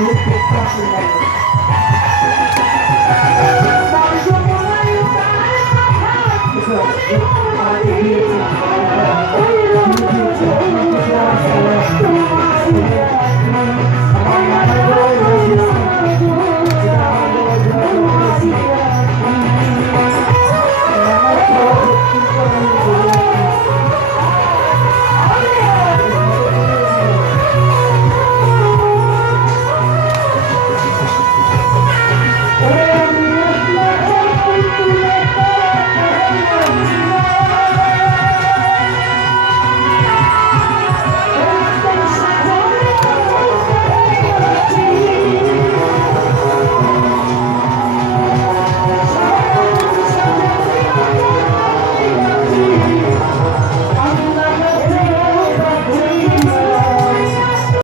になります。